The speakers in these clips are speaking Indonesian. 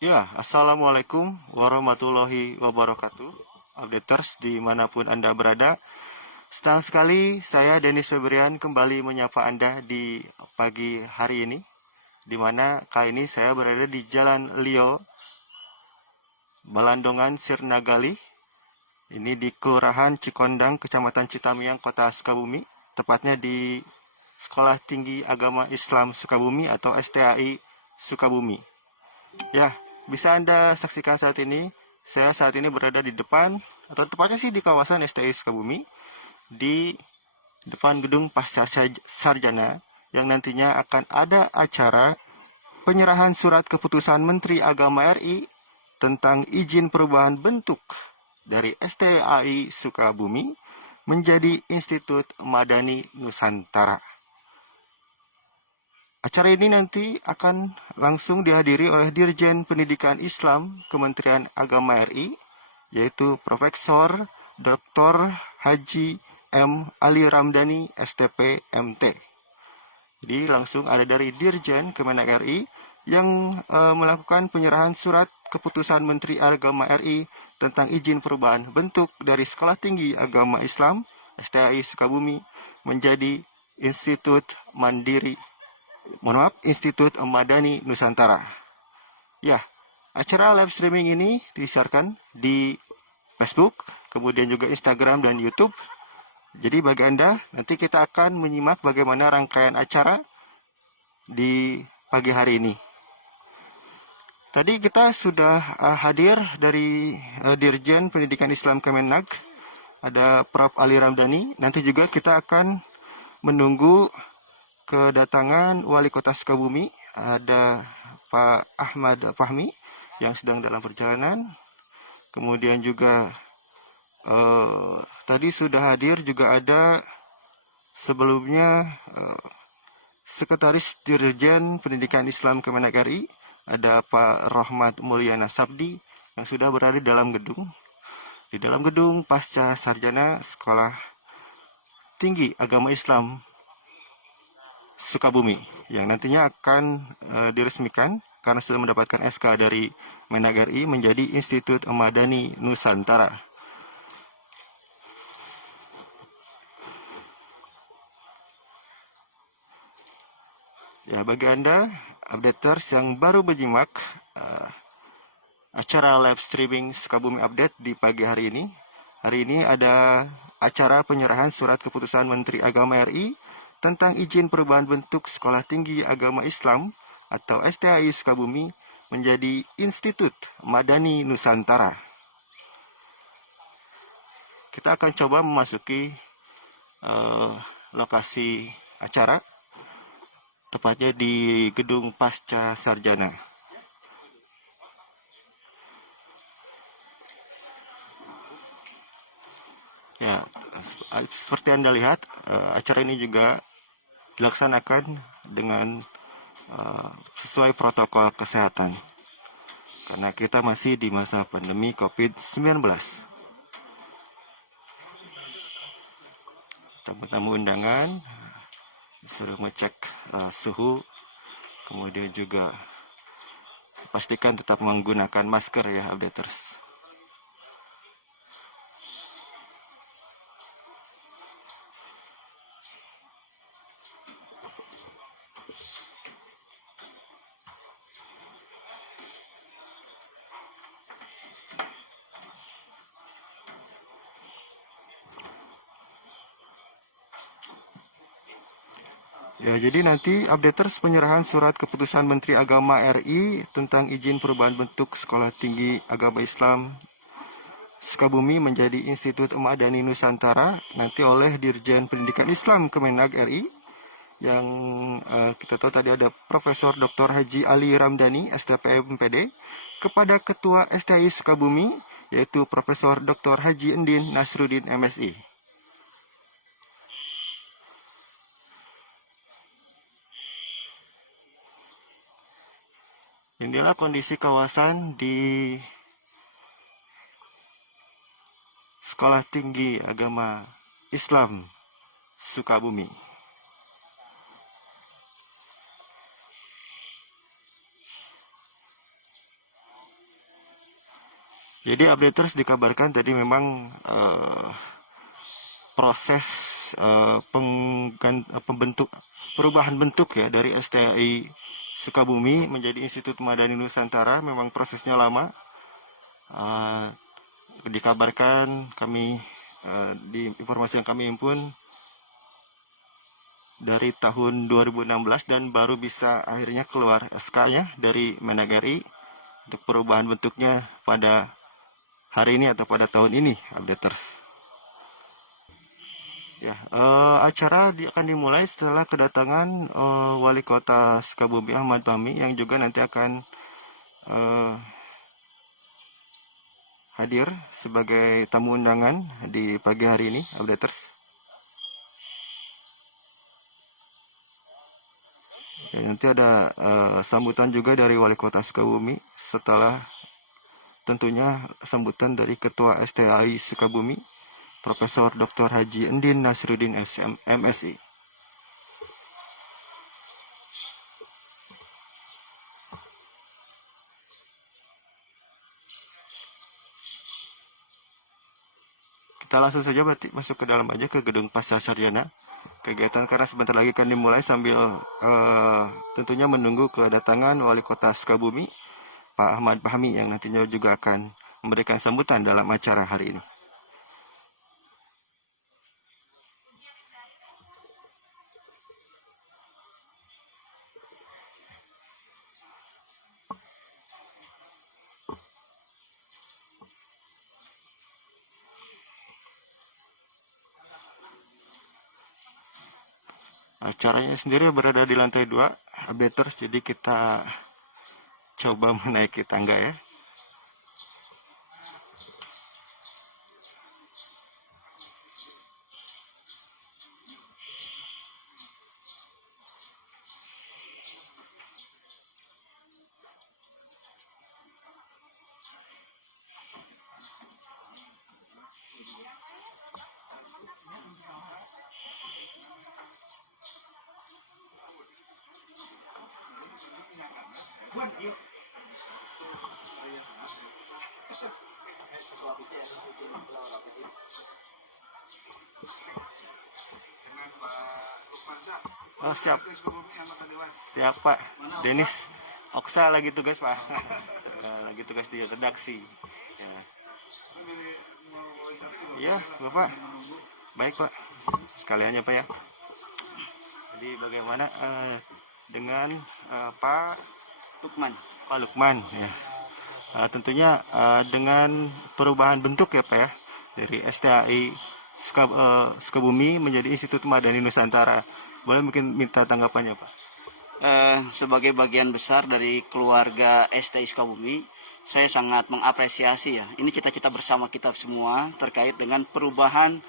Ya, Assalamualaikum warahmatullahi wabarakatuh. Updaters dimanapun Anda berada. Senang sekali saya Denis Febrian kembali menyapa Anda di pagi hari ini. Di mana kali ini saya berada di Jalan Lio, Balandongan, Sirnagali. Ini di Kelurahan Cikondang, Kecamatan Citamiang, Kota Sukabumi. Tepatnya di Sekolah Tinggi Agama Islam Sukabumi atau STAI Sukabumi. Ya, bisa Anda saksikan saat ini. Saya saat ini berada di depan, atau tepatnya sih di kawasan STI Sukabumi, di depan gedung Pasca Sarjana, yang nantinya akan ada acara penyerahan surat keputusan Menteri Agama RI tentang izin perubahan bentuk dari STAI Sukabumi menjadi Institut Madani Nusantara. Acara ini nanti akan langsung dihadiri oleh Dirjen Pendidikan Islam Kementerian Agama RI, yaitu Profesor Dr. Haji M. Ali Ramdhani, STP, MT. Jadi langsung ada dari Dirjen Kemenak RI yang melakukan penyerahan surat keputusan Menteri Agama RI tentang izin perubahan bentuk dari Sekolah Tinggi Agama Islam STAI Sukabumi menjadi Institut Madani Nusantara. Ya, acara live streaming ini disiarkan di Facebook, kemudian juga Instagram dan YouTube. Jadi bagi Anda, nanti kita akan menyimak bagaimana rangkaian acara di pagi hari ini. Tadi kita sudah hadir dari Dirjen Pendidikan Islam Kemenak, ada Prof. Ali Ramdhani. Nanti juga kita akan menunggu kedatangan Wali Kota Sukabumi, ada Pak Ahmad Fahmi yang sedang dalam perjalanan. Kemudian juga tadi sudah hadir juga ada sebelumnya Sekretaris Dirjen Pendidikan Islam Kemenak RI, ada Pak Rohmat Mulyana Sabdi yang sudah berada di dalam gedung Pasca Sarjana Sekolah Tinggi Agama Islam Sukabumi yang nantinya akan diresmikan karena sudah mendapatkan SK dari Menag RI menjadi Institut Madani Nusantara. Ya, bagi Anda updaters yang baru menyimak acara live streaming Sukabumi Update di pagi hari ini ada acara penyerahan surat keputusan Menteri Agama RI tentang izin perubahan bentuk Sekolah Tinggi Agama Islam atau STAI Sukabumi menjadi Institut Madani Nusantara. Kita akan coba memasuki lokasi acara, tepatnya di gedung Pasca Sarjana. Ya, seperti Anda lihat, acara ini juga dilaksanakan dengan sesuai protokol kesehatan karena kita masih di masa pandemi COVID-19. Tamu-tamu undangan disuruh ngecek suhu, kemudian juga pastikan tetap menggunakan masker ya, updaters. Ya, jadi nanti updaters penyerahan surat keputusan Menteri Agama RI tentang izin perubahan bentuk Sekolah Tinggi Agama Islam Sukabumi menjadi Institut Madani Nusantara nanti oleh Dirjen Pendidikan Islam Kemenak RI yang kita tahu tadi ada Profesor Dr. Haji Ali Ramdhani, STP MPD, kepada Ketua STI Sukabumi yaitu Profesor Dr. Haji Endin Nasruddin MSI. Inilah kondisi kawasan di Sekolah Tinggi Agama Islam Sukabumi. Jadi update terus dikabarkan tadi memang proses perubahan bentuk ya dari STAI Sukabumi menjadi Institut Madani Nusantara memang prosesnya lama. Dikabarkan kami di informasi yang kami himpun dari tahun 2016 dan baru bisa akhirnya keluar SK-nya dari Mendagri untuk perubahan bentuknya pada hari ini atau pada tahun ini, updaters. Ya, acara akan dimulai setelah kedatangan Wali Kota Sukabumi Ahmad Fahmi yang juga nanti akan hadir sebagai tamu undangan di pagi hari ini, updaters. Ya, nanti ada sambutan juga dari Wali Kota Sukabumi setelah tentunya sambutan dari Ketua STAI Sukabumi Profesor Dr. Haji Endin Nasruddin MSI. Kita langsung saja masuk ke dalam aja ke gedung Pasca Sarjana. Kegiatan karena sebentar lagi akan dimulai sambil tentunya menunggu kedatangan Wali Kota Sukabumi Pak Ahmad Fahmi yang nantinya juga akan memberikan sambutan dalam acara hari ini. Acaranya sendiri berada di lantai 2, updaters, jadi kita coba menaiki tangga ya. Oh siap, siap Pak. Denis Oksa lagi tugas Pak, lagi tugas di redaksi. Ya, Bapak. Baik Pak, sekaliannya Pak ya. Jadi bagaimana dengan Pak Lukman? Pak Lukman ya. Tentunya dengan perubahan bentuk ya Pak ya dari STAI Sukabumi menjadi Institut Madani Nusantara. Boleh mungkin minta tanggapannya Pak? Sebagai bagian besar dari keluarga STAI Sukabumi, saya sangat mengapresiasi ya. Ini cita-cita bersama kita semua terkait dengan perubahan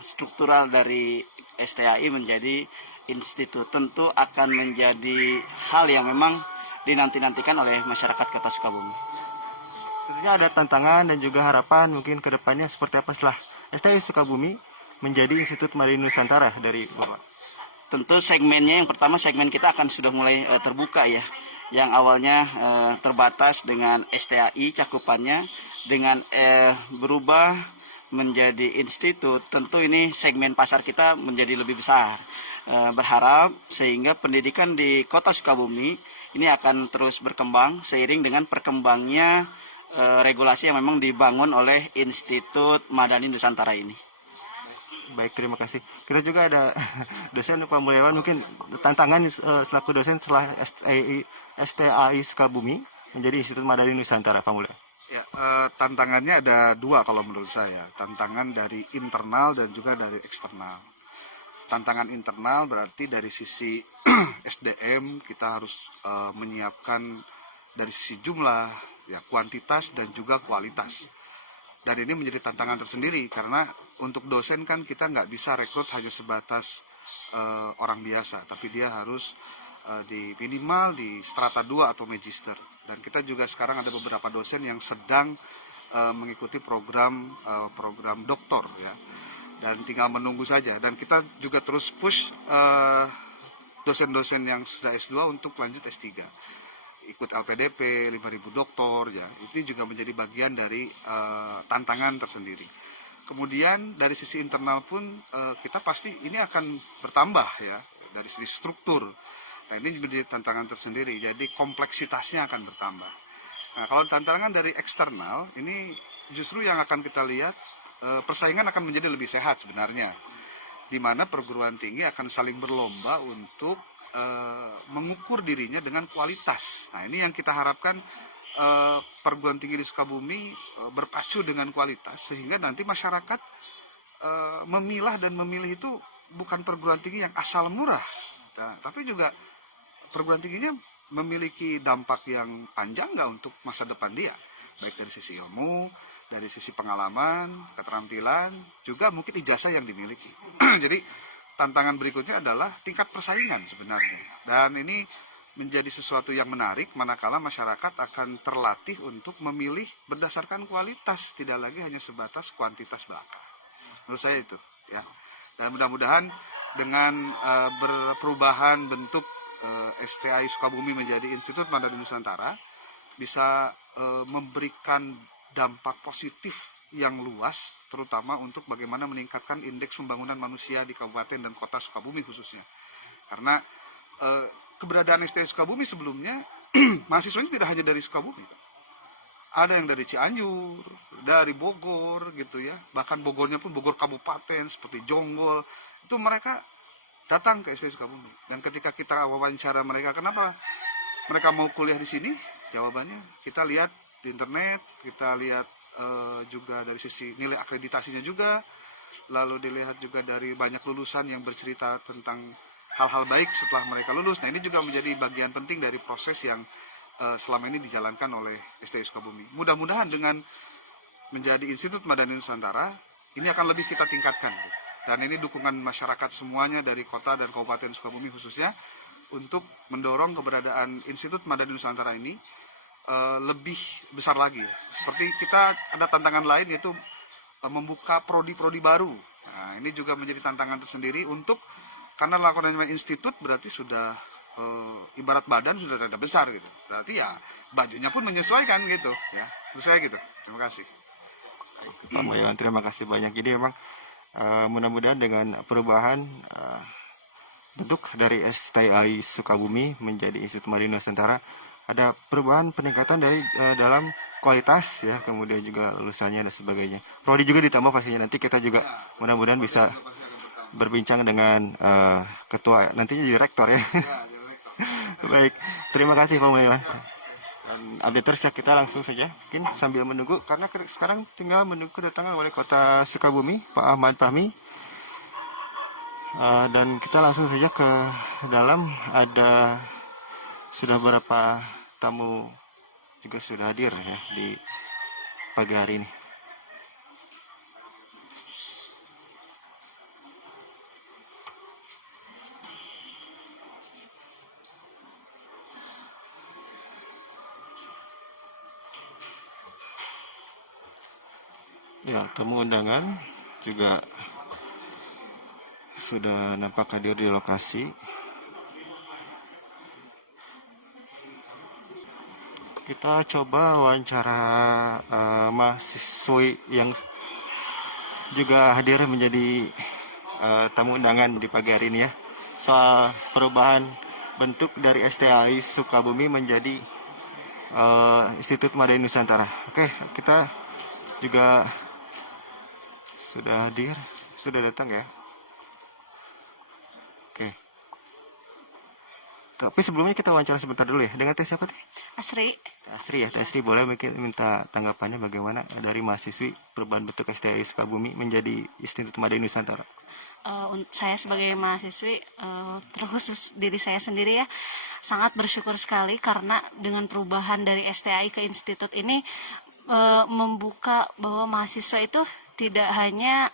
struktural dari STAI menjadi institut. Tentu akan menjadi hal yang memang dinanti-nantikan oleh masyarakat Kota Sukabumi. Tentunya ada tantangan dan juga harapan mungkin ke depannya seperti apa setelah STAI Sukabumi menjadi Institut Madani Nusantara dari Bapak? Tentu segmennya yang pertama, segmen kita akan sudah mulai terbuka ya. Yang awalnya terbatas dengan STAI cakupannya, dengan berubah menjadi institut, tentu ini segmen pasar kita menjadi lebih besar. Berharap sehingga pendidikan di Kota Sukabumi ini akan terus berkembang seiring dengan perkembangnya regulasi yang memang dibangun oleh Institut Madani Nusantara ini. Baik, terima kasih. Kita juga ada dosen Pak Mulyawan, mungkin tantangan selaku dosen setelah STAI Sukabumi menjadi Institut Madani Nusantara, Pak Mulyawan. Ya, tantangannya ada dua kalau menurut saya. Tantangan dari internal dan juga dari eksternal. Tantangan internal berarti dari sisi SDM kita harus menyiapkan dari sisi jumlah, ya, kuantitas dan juga kualitas. Dan ini menjadi tantangan tersendiri karena untuk dosen kan kita nggak bisa rekrut hanya sebatas orang biasa, tapi dia harus di minimal di strata 2 atau magister. Dan kita juga sekarang ada beberapa dosen yang sedang mengikuti program doktor ya. Dan tinggal menunggu saja. Dan kita juga terus push dosen-dosen yang sudah S2 untuk lanjut S3. ikut LPDP, 5.000 doktor, ya itu juga menjadi bagian dari tantangan tersendiri. Kemudian dari sisi internal pun kita pasti ini akan bertambah ya dari sisi struktur. Nah ini menjadi tantangan tersendiri, jadi kompleksitasnya akan bertambah. Nah kalau tantangan dari eksternal ini justru yang akan kita lihat persaingan akan menjadi lebih sehat sebenarnya, di mana perguruan tinggi akan saling berlomba untuk mengukur dirinya dengan kualitas. Nah ini yang kita harapkan perguruan tinggi di Sukabumi berpacu dengan kualitas, sehingga nanti masyarakat memilah dan memilih itu bukan perguruan tinggi yang asal murah, tapi juga perguruan tingginya memiliki dampak yang panjang nggak untuk masa depan dia, baik dari sisi ilmu, dari sisi pengalaman, keterampilan, juga mungkin ijazah yang dimiliki. Jadi tantangan berikutnya adalah tingkat persaingan sebenarnya. Dan ini menjadi sesuatu yang menarik manakala masyarakat akan terlatih untuk memilih berdasarkan kualitas, tidak lagi hanya sebatas kuantitas belaka. Menurut saya itu, ya. Dan mudah-mudahan dengan berperubahan bentuk STAI Sukabumi menjadi Institut Madani Nusantara bisa memberikan dampak positif yang luas, terutama untuk bagaimana meningkatkan indeks pembangunan manusia di Kabupaten dan Kota Sukabumi khususnya. Karena keberadaan STAI Sukabumi sebelumnya mahasiswanya tidak hanya dari Sukabumi, ada yang dari Cianjur, dari Bogor gitu ya, bahkan Bogornya pun Bogor Kabupaten seperti Jonggol, itu mereka datang ke STAI Sukabumi. Dan ketika kita wawancara mereka, kenapa mereka mau kuliah di sini? Jawabannya kita lihat di internet, kita lihat juga dari sisi nilai akreditasinya juga, lalu dilihat juga dari banyak lulusan yang bercerita tentang hal-hal baik setelah mereka lulus. Nah ini juga menjadi bagian penting dari proses yang selama ini dijalankan oleh STAI Sukabumi. Mudah-mudahan dengan menjadi Institut Madani Nusantara, ini akan lebih kita tingkatkan. Dan ini dukungan masyarakat semuanya dari kota dan kabupaten Sukabumi khususnya untuk mendorong keberadaan Institut Madani Nusantara ini lebih besar lagi. Seperti kita ada tantangan lain yaitu membuka prodi-prodi baru. Nah, ini juga menjadi tantangan tersendiri untuk, karena lakukan institut berarti sudah ibarat badan sudah rada besar gitu. Berarti ya bajunya pun menyesuaikan gitu ya. Menurut saya gitu. Terima kasih. Pak Moyan, terima kasih banyak. Jadi memang mudah-mudahan dengan perubahan bentuk dari STAI Sukabumi menjadi Institut Madani Nusantara, ada perubahan peningkatan dari dalam kualitas ya, kemudian juga lulusannya dan sebagainya. Prodi juga ditambah pastinya. Nanti kita juga mudah-mudahan bisa berbincang dengan ketua, nantinya jadi rektor ya. Baik, terima kasih Pak Mulyawan. Dan update terus ya, kita langsung saja mungkin sambil menunggu, karena sekarang tinggal menunggu kedatangan Wali Kota Sukabumi Pak Ahmad Fahmi. Dan kita langsung saja ke dalam. Ada sudah beberapa tamu juga sudah hadir ya di pagi hari ini. Ya, tamu undangan juga sudah nampak hadir di lokasi. Kita coba wawancara mahasiswi yang juga hadir menjadi tamu undangan di pagi hari ini ya, soal perubahan bentuk dari STAI Sukabumi menjadi Institut Madani Nusantara. Oke, kita juga sudah hadir, sudah datang ya. Oke. Tapi sebelumnya kita wawancara sebentar dulu ya. Dengan Teh siapa Teh? Asri. Asri ya, Teh Asri, boleh mungkin minta tanggapannya bagaimana dari mahasiswi perubahan bentuk STAI Sukabumi menjadi Institut Madani Nusantara? Saya sebagai mahasiswi, terkhusus diri saya sendiri ya, sangat bersyukur sekali karena dengan perubahan dari STAI ke institut ini membuka bahwa mahasiswa itu tidak hanya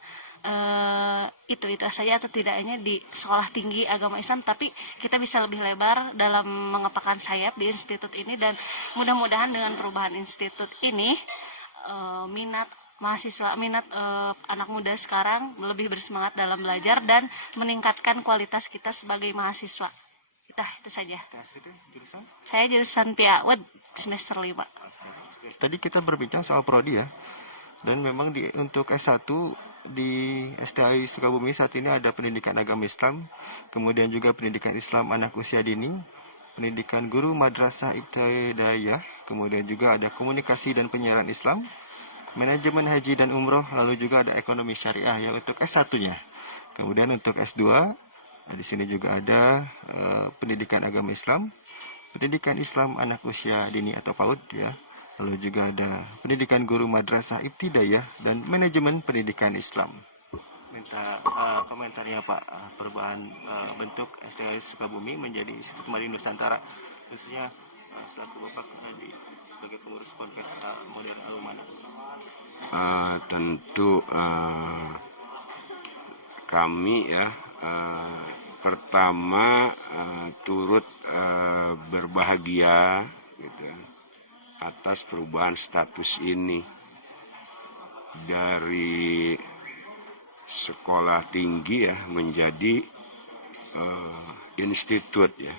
itu saja atau tidak hanya di sekolah tinggi agama Islam, tapi kita bisa lebih lebar dalam mengepakkan sayap di institut ini. Dan mudah-mudahan dengan perubahan institut ini minat anak muda sekarang lebih bersemangat dalam belajar dan meningkatkan kualitas kita sebagai mahasiswa. Dah, itu saja. Jurusan? Saya jurusan PIAWD semester 5. Tadi kita berbincang soal prodi ya. Dan memang untuk S1 di STAI Sukabumi saat ini ada pendidikan agama Islam, kemudian juga pendidikan Islam anak usia dini, pendidikan guru madrasah ibtidaiyah, kemudian juga ada komunikasi dan penyiaran Islam, manajemen haji dan umroh, lalu juga ada ekonomi syariah yang untuk S1-nya. Kemudian untuk S2, di sini juga ada pendidikan agama Islam, pendidikan Islam anak usia dini atau PAUD ya. Lalu juga ada pendidikan guru madrasah ibtidaiyah dan manajemen pendidikan Islam. Minta komentarnya Pak, perubahan bentuk STAI Sukabumi menjadi Institut Madani Nusantara, khususnya selaku Bapak sebagai pengurus Ponpes Modern Al-Umana. Tentu kami ya pertama turut berbahagia gitu atas perubahan status ini dari sekolah tinggi ya menjadi institut ya.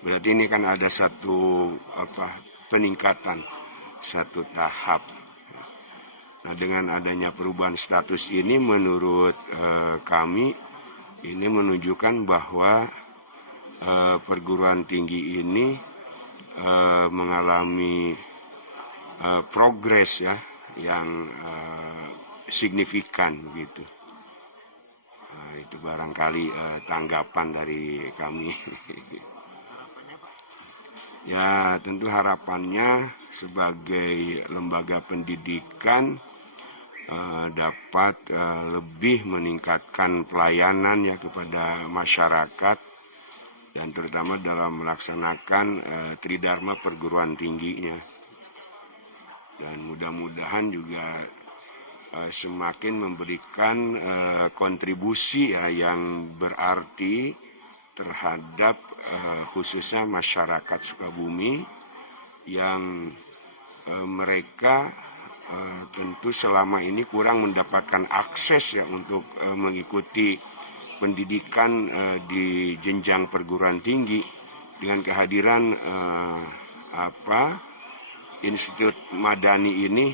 Berarti ini kan ada satu peningkatan, satu tahap. Nah, dengan adanya perubahan status ini menurut kami ini menunjukkan bahwa perguruan tinggi ini mengalami progres ya yang signifikan gitu. Itu barangkali tanggapan dari kami. Ya, tentu harapannya sebagai lembaga pendidikan dapat lebih meningkatkan pelayanan ya kepada masyarakat dan terutama dalam melaksanakan tridharma perguruan tingginya. Dan mudah-mudahan juga semakin memberikan kontribusi ya, yang berarti terhadap khususnya masyarakat Sukabumi yang mereka tentu selama ini kurang mendapatkan akses ya untuk mengikuti pendidikan di jenjang perguruan tinggi. Dengan kehadiran Institut Madani ini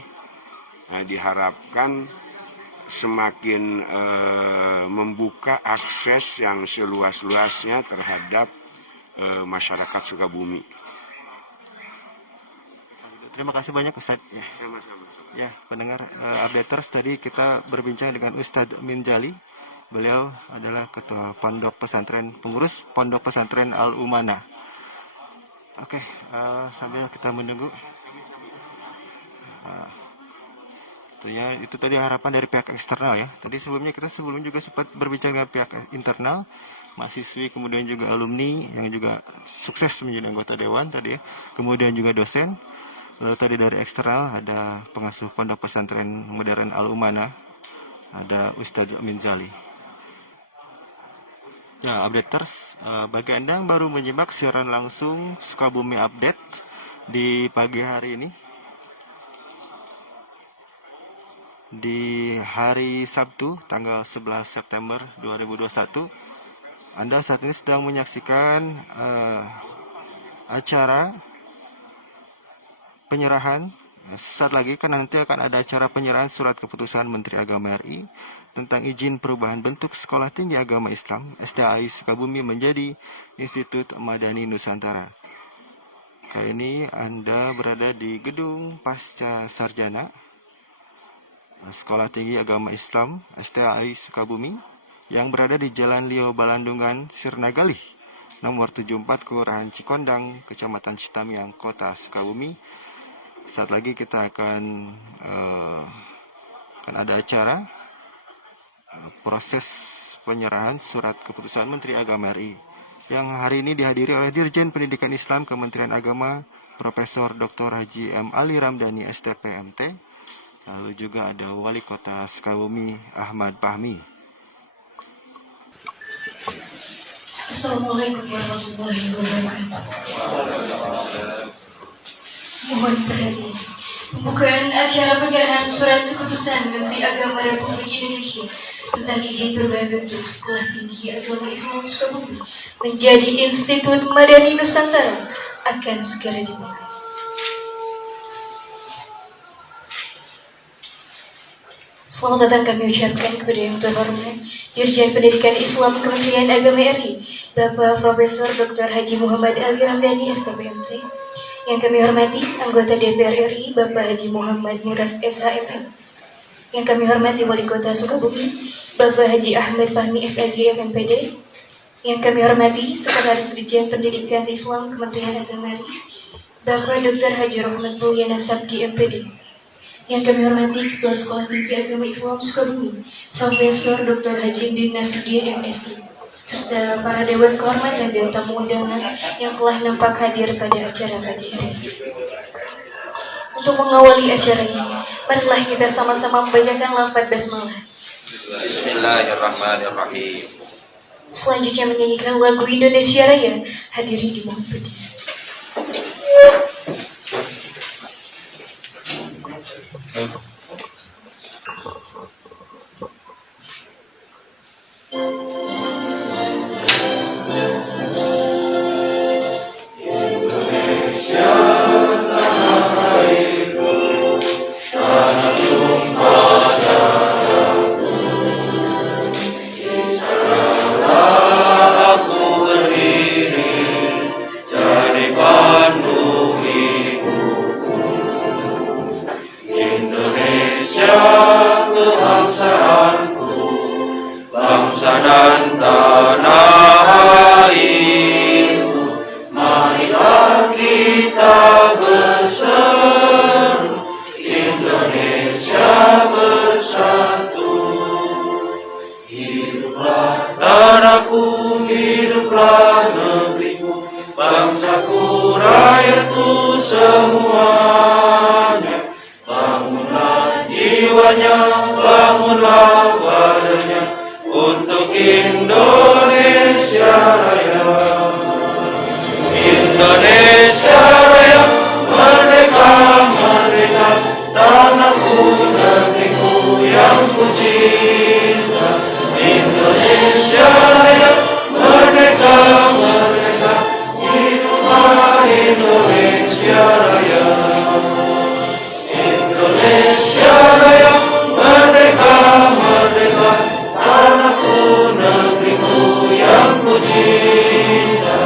diharapkan semakin membuka akses yang seluas-luasnya terhadap masyarakat Sukabumi. Terima kasih banyak Ustadz. Ya. Sama-sama. Ya, pendengar updaters, tadi kita berbincang dengan Ustadz Minjali. Beliau adalah ketua pengurus Pondok Pesantren Al-Umana. Oke, sambil kita menunggu. Itu tadi harapan dari pihak eksternal ya. Tadi sebelumnya juga sempat berbincang dengan pihak internal, mahasiswi, kemudian juga alumni yang juga sukses menjadi anggota dewan tadi ya. Kemudian juga dosen. Lalu tadi dari eksternal ada pengasuh Pondok Pesantren Modern Al-Umana, ada Ustadz Minjali. Ya, updaters, bagi Anda yang baru menyimak siaran langsung Sukabumi Update di pagi hari ini, di hari Sabtu tanggal 11 September 2021, Anda saat ini sedang menyaksikan acara penyerahan. Saat lagi kan nanti akan ada acara penyerahan surat keputusan Menteri Agama RI tentang izin perubahan bentuk Sekolah Tinggi Agama Islam STAI Sukabumi menjadi Institut Madani Nusantara. Kali ini Anda berada di gedung Pasca Sarjana Sekolah Tinggi Agama Islam STAI Sukabumi yang berada di Jalan Lio Balandungan, Sirnagalih, nomor 74, Kelurahan Cikondang, Kecamatan Citamiang, Kota Sukabumi. Saat lagi kita akan ada acara proses penyerahan surat keputusan Menteri Agama RI yang hari ini dihadiri oleh Dirjen Pendidikan Islam Kementerian Agama Profesor Dr. Haji M. Ali Ramdhani STP MT. Lalu juga ada Wali Kota Sukabumi Ahmad Fahmi. Assalamualaikum warahmatullahi wabarakatuh. Mohon perhatian. Pembukaan acara penyerahan surat keputusan Menteri Agama Republik Indonesia tentang izin perubahan bentuk Sekolah Tinggi Agama Islam Sukabumi menjadi Institut Madani Nusantara akan segera dimulai. Selamat datang kami ucapkan kepada yang terhormat Dirjen Pendidikan Islam Kementerian Agama RI, Bapak Profesor Dr. Haji Muhammad Ali Ramdhani STPMT. Yang kami hormati anggota DPR RI, Bapak Haji Muhammad Miras SHMM. Yang kami hormati Wali Kota Sukabumi, Bapak Haji Ahmad Fahmi SAG MMPD. Yang kami hormati Sekretaris Dirjen Pendidikan Islam Kementerian Agama RI, Bapak Dr. Haji Rahmat Mulyana Sabdi MPD. Yang kami hormati Ketua Sekolah Tinggi Agama Islam Sukabumi, Profesor Dr. Haji Indin Nasuddin MSI, serta para dewan kehormatan dan tamu undangan yang telah nampak hadir pada acara pagi hari ini. Untuk mengawali acara ini, marilah kita sama-sama membacakan lafaz basmalah. Bismillahirrahmanirrahim. Selanjutnya menyanyikan lagu Indonesia Raya. Hadirin dimohon berdiri. Bangsa dan tanah airku, marilah kita berseru, Indonesia bersatu. Hiduplah tanahku, hiduplah negeriku, bangsaku, rakyatku semuanya. Bangunlah jiwanya, bangunlah badannya, untuk Indonesia Raya. Indonesia Raya, merdeka, merdeka, tanahku, negeriku yang ku cinta. Indonesia Raya, merdeka, merdeka, hiduplah Indonesia Raya. Indonesia Raya, merdeka, merdeka, tanahku, negeriku yang ku cinta.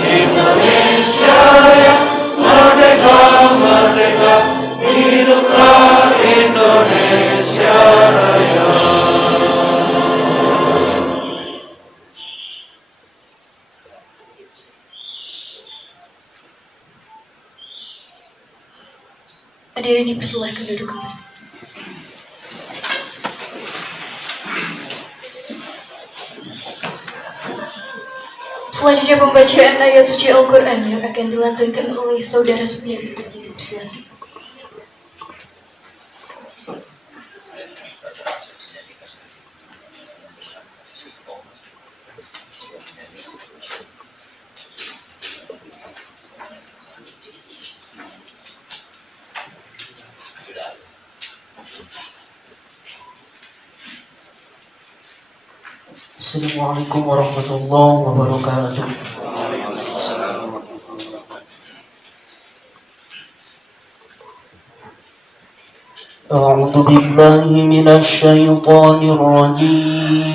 Indonesia Raya, merdeka, merdeka, hiduplah Indonesia Raya. Hadirin dipersilahkan duduk kembali. Selanjutnya pembacaan ayat suci Al-Quran yang akan dilantunkan oleh Saudara Sumiati. Silakan. Assalamualaikum warahmatullahi wabarakatuh. A'udzu billahi minasy syaithanir rajim.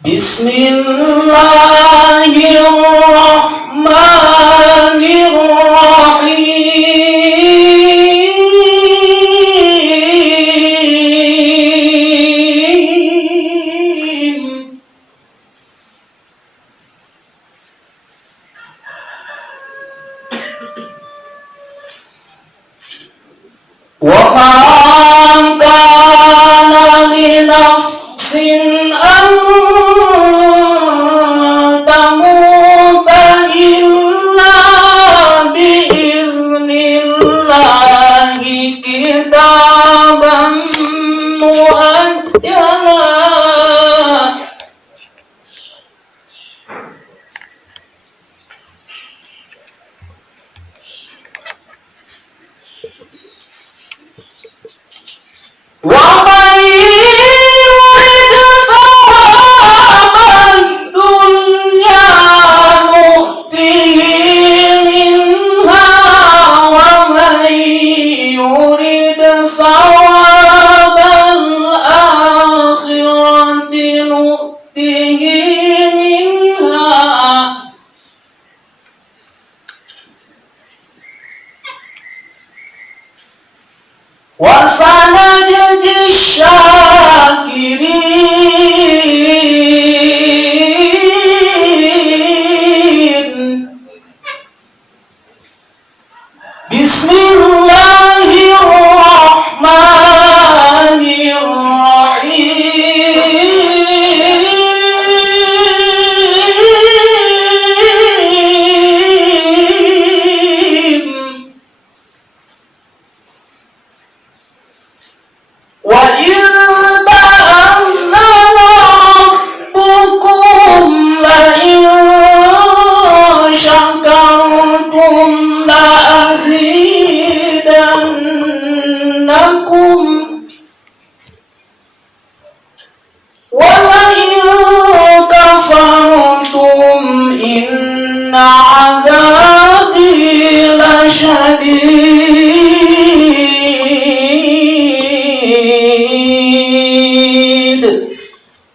Bismillahirrahmanirrahim. Wa ma kana li nafsin an tamuta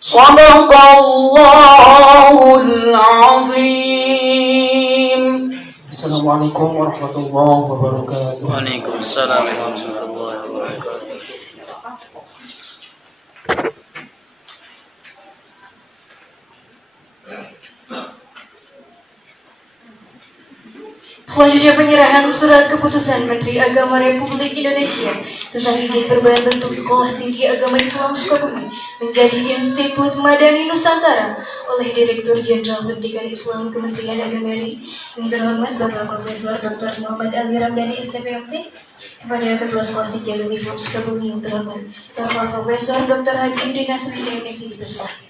Sadaqallahul azim. Assalamualaikum warahmatullahi wabarakatuh. Waalaikumsalam warahmatullahi wabarakatuh. Selanjutnya penyerahan surat keputusan Menteri Agama Republik Indonesia tentang izin perubahan bentuk Sekolah Tinggi Agama Islam Sukabumi menjadi Institut Madani Nusantara oleh Direktur Jenderal Pendidikan Islam Kementerian Agama RI yang terhormat Bapak Profesor Dr. Muhammad Ali Ramdhani STPMT, kepada Ketua Sekolah Tinggi Agama Islam Sukabumi yang terhormat Bapak Profesor Dr. Haji Indri Nasri MSc dipersilakan.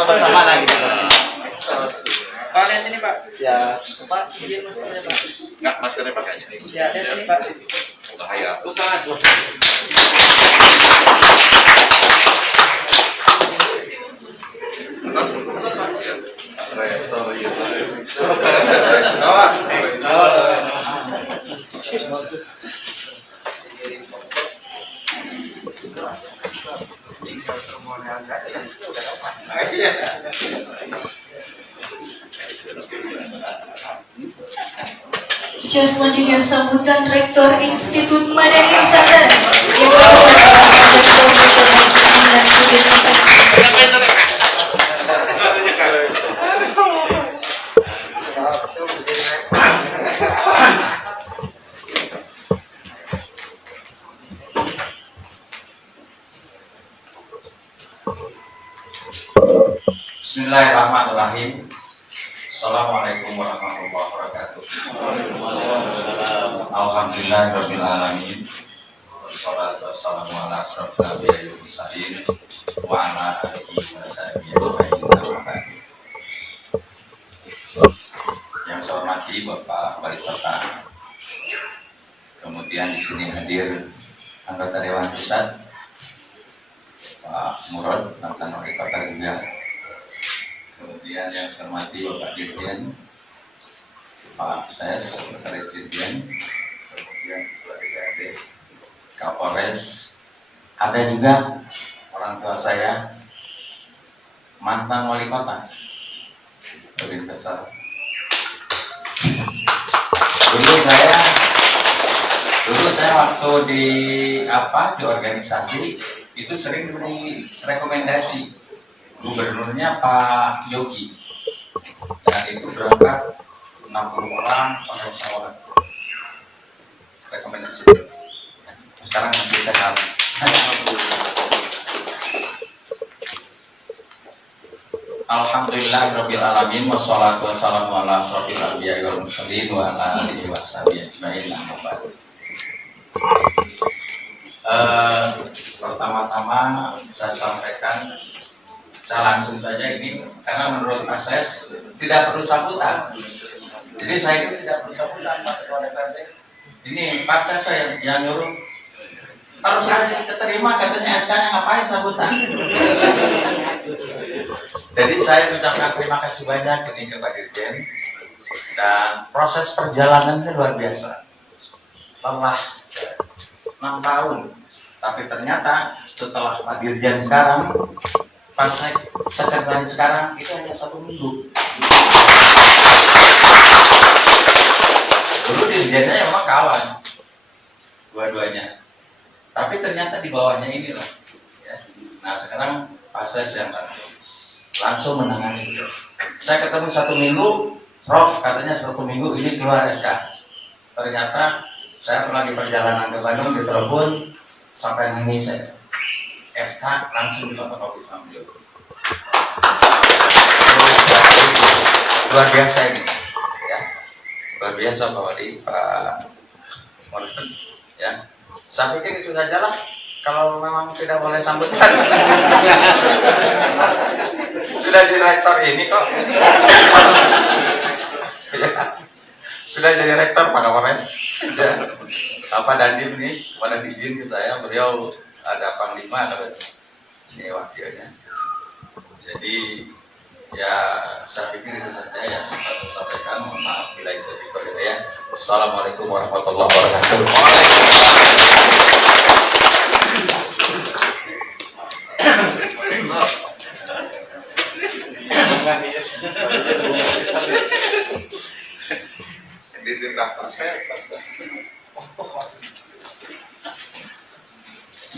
Bersama gitu. Pak, lihat sini Pak. Ya, Pak, ini maskernya Pak. Enggak, maskernya pakai aja. Ya, lihat sini Pak. Bahaya. Bukan. Bicara selanjutnya sambutan Rektor Institut Madani Nusantara yang terhormat Bapak Dr. Haji Indri Nasri MSc. Bismillahirrahmanirrahim. Assalamualaikum warahmatullahi wabarakatuh. Alhamdulillahirabbil alamin. Wassalatu wassalamu ala asrofil anbiya'i wal mursalin wa ala alihi washabihi ajmain. Yang saya hormati Bapak Wali Kota. Kemudian di sini hadir anggota Dewan Pusat Pak Murad, mantan Wali Kota juga. Kemudian yang saya hormati Bapak Dirjen, Pak Ses, Sekretaris Dirjen, kemudian Ketua DPRD, Kapolres, ada juga orang tua saya, mantan wali kota, lebih besar. Dulu saya waktu di organisasi itu sering diberi rekomendasi. Gubernurnya Pak Yogi, dan itu berangkat 60 orang pakai pesawat. Rekomendasi. Sekarang masih sehat. Alhamdulillahirabbil alamin wassalatu wassalamu ala asrofil anbiya'i wal mursalin wa ala alihi washabihi ajmain. Pertama-tama saya sampaikan, saya langsung saja ini, karena menurut Mas Ses tidak perlu sambutan. Jadi saya itu tidak perlu sambutan Pak Ketua DPRD. Ini Pak Ses yang nyuruh. Kalau saya diterima katanya SK-nya ngapain sambutan? Jadi saya mengucapkan terima kasih banyak ini kepada Dirjen, dan proses perjalanannya luar biasa. Lelah 6 tahun, tapi ternyata setelah Pak Dirjen sekarang, pas sekretaris sekarang itu hanya 1 minggu. Dulu dirjennya memang kawan, dua-duanya. Tapi ternyata di bawahnya inilah. Ya. Nah sekarang Pak Ses yang langsung menangani beliau. Saya ketemu 1 minggu, Prof katanya 1 minggu ini keluar SK. Ternyata saya pernah di perjalanan ke Bandung ditelepon sampai nangis saya. SK langsung difotokopi sama beliau. Luar biasa ini, ya. Luar biasa Pak Wali, Pak Morten, ya. Saya pikir itu sajalah. Kalau memang tidak boleh sambutan. Sudah jadi rektor ini kok. Sudah jadi rektor Pak Kapolres. Ya. Pak Dandim nih, kemarin izin ke saya, beliau ada panglima katanya. Ini wakilnya. Jadi ya saya pikir itu saja yang sempat saya sampaikan. Mohon maaf bila itu berbeda ya. Assalamualaikum warahmatullahi wabarakatuh.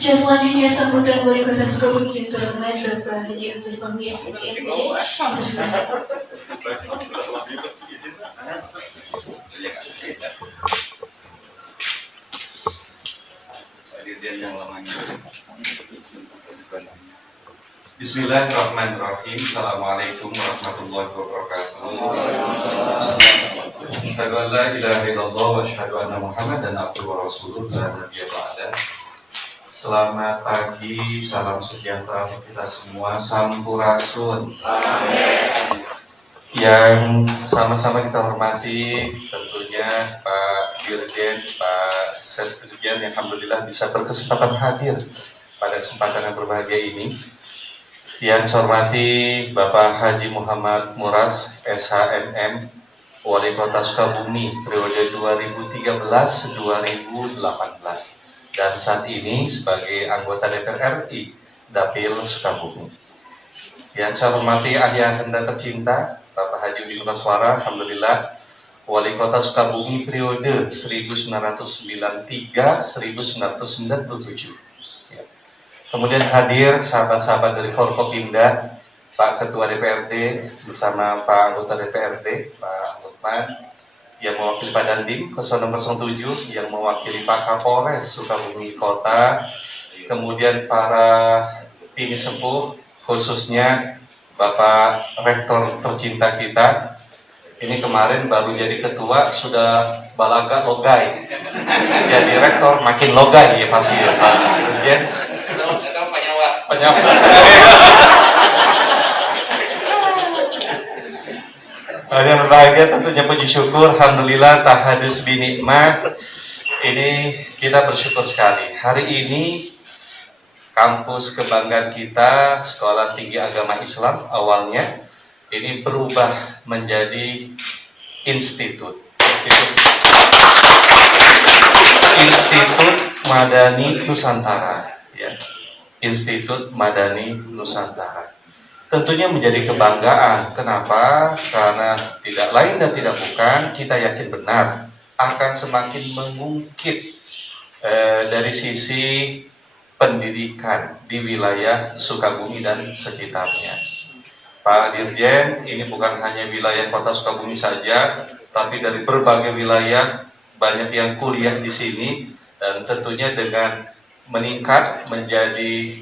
Selanjutnya sambutan Wali Kota Sukabumi yang terhormat Bapak Haji Abdul Fahmi SPM Bismillahirrahmanirrahim. Assalamualaikum warahmatullahi wabarakatuh. Asyhadu an la ilaha illallah wa asyhadu anna Muhammadan abduhu wa rasuluh la nabiyya ba'da. Selamat pagi, salam sejahtera untuk kita semua, sampurasun. Amin. Yang sama-sama kita hormati tentunya Pak Dirjen, Pak Sesdirjen yang alhamdulillah bisa berkesempatan hadir pada kesempatan yang berbahagia ini. Yang saya hormati Bapak Haji Muhammad Muras, SHMM, Wali Kota Sukabumi periode 2013-2018 dan saat ini sebagai anggota DPR RI Dapil Sukabumi. Yang saya hormati ahli agenda tercinta Bapak Haji Udin Nuraswara, alhamdulillah Wali Kota Sukabumi periode 1993-1997. Kemudian hadir sahabat-sahabat dari Forkopimda, Pak Ketua DPRD bersama Pak Anggota DPRD, Pak Lukman, yang mewakili Pak Dandim 0607, yang mewakili Pak Kapolres Sukabumi Kota, kemudian para pini sepuh, khususnya Bapak Rektor tercinta kita. Ini kemarin baru jadi ketua, sudah balaga logai. Jadi rektor makin logai ya pasti ya Pak Dirjen. Penyawa. Yang berbahagia tentunya puji syukur, alhamdulillah tahadus binikmah. Ini kita bersyukur sekali. Hari ini kampus kebanggaan kita, Sekolah Tinggi Agama Islam awalnya ini berubah menjadi institut Madani Nusantara, ya. Institut Madani Nusantara. Tentunya menjadi kebanggaan. Kenapa? Karena tidak lain dan tidak bukan, kita yakin benar akan semakin mengungkit dari sisi pendidikan di wilayah Sukabumi dan sekitarnya. Pak Dirjen, ini bukan hanya wilayah Kota Sukabumi saja, tapi dari berbagai wilayah banyak yang kuliah di sini, dan tentunya dengan meningkat menjadi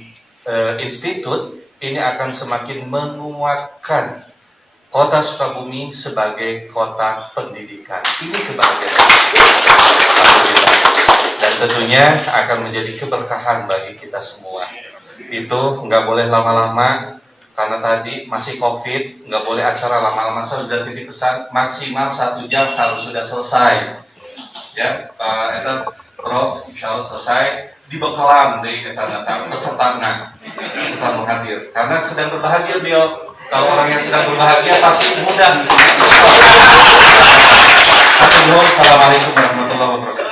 institut, ini akan semakin menguatkan Kota Sukabumi sebagai kota pendidikan. Ini kebahagiaan. Alhamdulillah. Dan tentunya akan menjadi keberkahan bagi kita semua. Itu nggak boleh lama-lama, karena tadi masih COVID, nggak boleh acara lama-lama. Saya sudah titip pesan maksimal 1 jam harus sudah selesai. Ya, Pak Prof, insya Allah selesai. Dibekalan dari peserta hadir, karena sedang berbahagia beliau. Kalau orang yang sedang berbahagia pasti mudah. Assalamualaikum warahmatullahi wabarakatuh.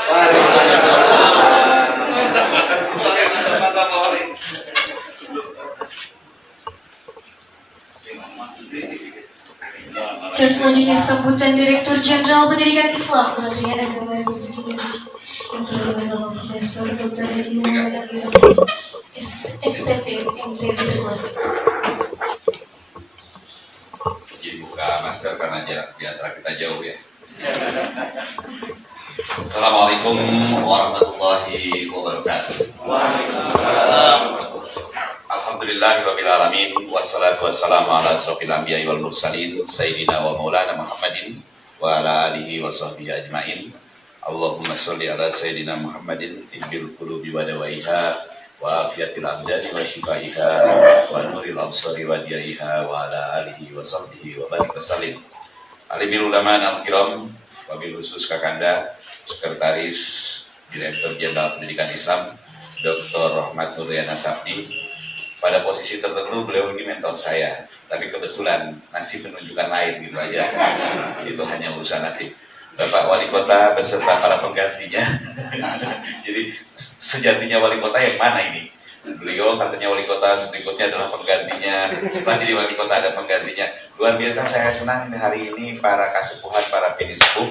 Terus selanjutnya sambutan Direktur Jenderal Pendidikan Islam Kementerian Agama Republik Indonesia yang terhormat Bapak Profesor Dr. Haji Muhammad Al-Ghirafani, SPT MT Islam. Jadi buka masker karena jarak di antara kita jauh ya. Assalamualaikum warahmatullahi wabarakatuh. Waalaikumsalam. Alhamdulillahirabbil alamin wassalatu wassalamu ala asyrofil anbiya'i wal mursalin sayyidina wa maulana Muhammadin wa ala alihi wa sahbihi ajmain. Allahumma sholli ala sayyidina Muhammadin tibbil qulubi wa dawaiha wa afiyatil abdani wa shifaiha wa nuril absari wa diyaiha wa ala alihi wa sahbihi wa barik wasallim. Alimil ulama al-kiram, wabil khusus Kakanda, Sekretaris Direktur Jenderal Pendidikan Islam, Dr. Rahmat Nuriana Sabdi. Pada posisi tertentu beliau ini mentor saya, tapi kebetulan nasib menunjukkan lain gitu aja. Itu hanya urusan nasib. Bapak Wali Kota beserta para penggantinya. Jadi sejatinya Wali Kota yang mana ini? Beliau katanya Wali Kota, berikutnya adalah penggantinya. Setelah jadi Wali Kota ada penggantinya. Luar biasa, saya senang hari ini para kasepuhan, para penisepuh,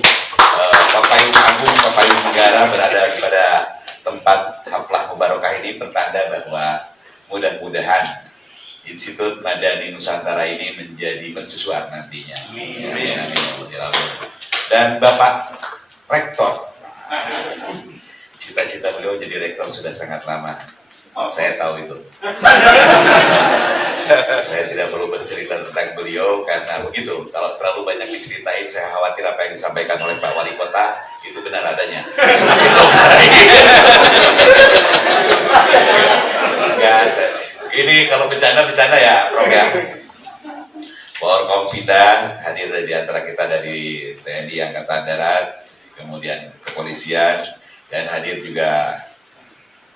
Papayung Agung, Papayung Negara berada pada tempat haflah mubarakah ini, pertanda bahwa mudah-mudahan Institut Madani Nusantara ini menjadi mercusuar nantinya. Amin. Dan Bapak Rektor, cita-cita beliau jadi rektor sudah sangat lama. Saya tahu itu. Saya tidak perlu bercerita tentang beliau karena begitu. Kalau terlalu banyak diceritain, saya khawatir apa yang disampaikan oleh Pak Wali Kota itu benar adanya. Semakin longgar ini. Ini kalau bercanda ya, Prof ya. Forkomsida hadir di antara kita dari TNI Angkatan Darat, kemudian kepolisian, dan hadir juga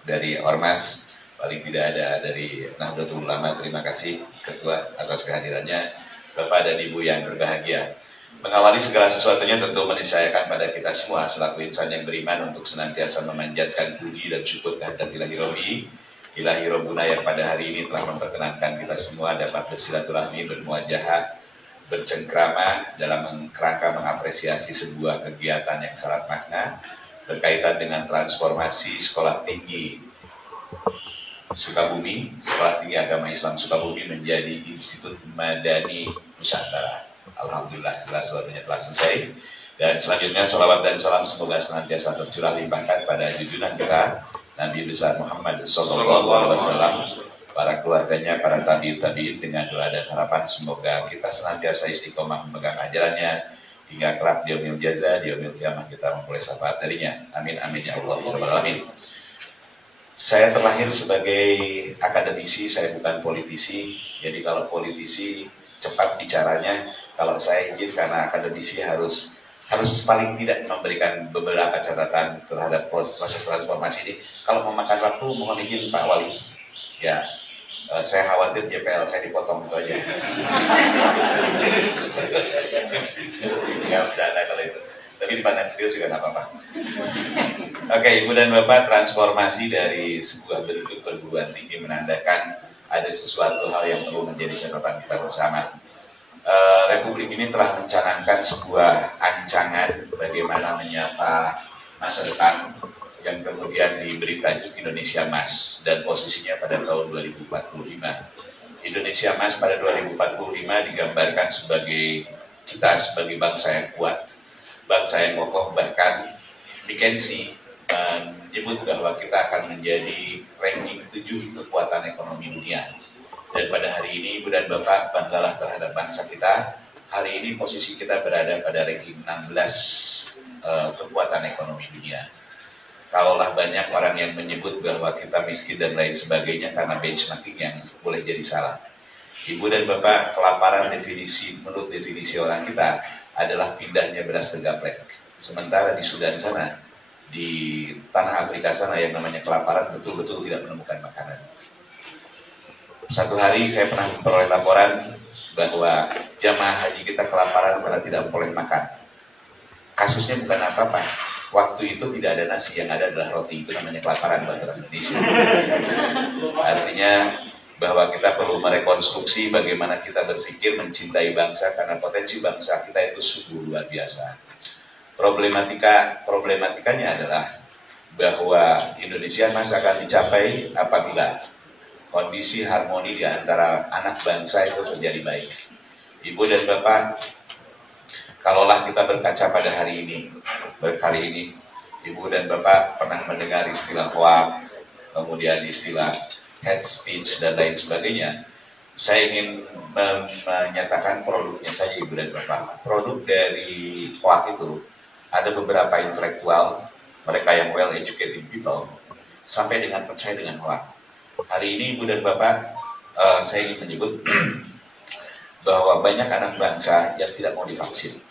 dari Ormas. Paling tidak ada dari Nahdlatul Ulama. Terima kasih Ketua atas kehadirannya. Bapak dan Ibu yang berbahagia. Mengawali segala sesuatunya tentu meniscayakan pada kita semua selaku insan yang beriman untuk senantiasa memanjatkan puji dan syukur kehadirat Ilahi Robbi, Ilahi Robbuna yang pada hari ini telah memperkenankan kita semua dapat bersilaturahmi, bermuajahah, bercengkrama dalam kerangka mengapresiasi sebuah kegiatan yang syarat makna berkaitan dengan transformasi Sekolah Tinggi Sukabumi, Sekolah Tinggi Agama Islam Sukabumi menjadi Institut Madani Nusantara. Alhamdulillah segala sesuatunya telah selesai. Dan selanjutnya salawat dan salam semoga senantiasa tercurah limpahkan pada junjungan kita Nabi besar Muhammad SAW, para keluarganya, para tabi'in dengan doa dan harapan semoga kita senantiasa istiqomah memegang ajarannya hingga kelak di yaumil jaza, di yaumil kiamah kita memperoleh syafaat darinya. Amin amin ya Allah ya Rabbal alamin. Saya terlahir sebagai akademisi, saya bukan politisi. Jadi kalau politisi cepat bicaranya, kalau saya izin karena akademisi harus paling tidak memberikan beberapa catatan terhadap proses transformasi ini. Kalau memakan waktu, mohon izin Pak Wali. Ya, saya khawatir JPL saya dipotong itu aja. Nggak bercanda kalau itu. Tapi dipandang serius juga nggak apa-apa. Oke, Ibu dan Bapak, transformasi dari sebuah bentuk perguruan tinggi menandakan ada sesuatu hal yang perlu menjadi catatan kita bersama. Republik ini telah mencanangkan sebuah ancangan bagaimana menyapa masa depan yang kemudian diberi tajuk Indonesia Emas dan posisinya pada tahun 2045. Indonesia Emas pada 2045 digambarkan sebagai kita sebagai bangsa yang kuat, bangsa yang kokoh, bahkan McKinsey menyebut bahwa kita akan menjadi ranking 7 kekuatan ekonomi dunia. Dan pada hari ini, Ibu dan Bapak, banggalah terhadap bangsa kita. Hari ini posisi kita berada pada ranking 16 kekuatan ekonomi dunia. Kalaulah banyak orang yang menyebut bahwa kita miskin dan lain sebagainya karena benchmarking yang boleh jadi salah. Ibu dan Bapak, kelaparan menurut definisi orang kita adalah pindahnya beras ke gaplek. Sementara di Sudan sana, di tanah Afrika sana yang namanya kelaparan betul-betul tidak menemukan makanan. Satu hari saya pernah memperoleh laporan bahwa jamaah haji kita kelaparan karena tidak memperoleh makan. Kasusnya bukan apa-apa. Waktu itu tidak ada nasi, yang ada adalah roti. Itu namanya kelaparan buat orang Indonesia. Artinya bahwa kita perlu merekonstruksi bagaimana kita berpikir mencintai bangsa karena potensi bangsa kita itu sungguh luar biasa. Problematikanya adalah bahwa Indonesia masih akan dicapai apabila kondisi harmoni di antara anak bangsa itu terjadi baik. Ibu dan Bapak, kalaulah kita berkaca pada hari ini, Ibu dan Bapak pernah mendengar istilah hoax, kemudian istilah hate speech dan lain sebagainya. Saya ingin menyatakan produknya saja Ibu dan Bapak. Produk dari hoax itu ada beberapa intelektual, mereka yang well educated people, sampai dengan percaya dengan hoax. Hari ini Ibu dan Bapak, saya ingin menyebut bahwa banyak anak bangsa yang tidak mau divaksin.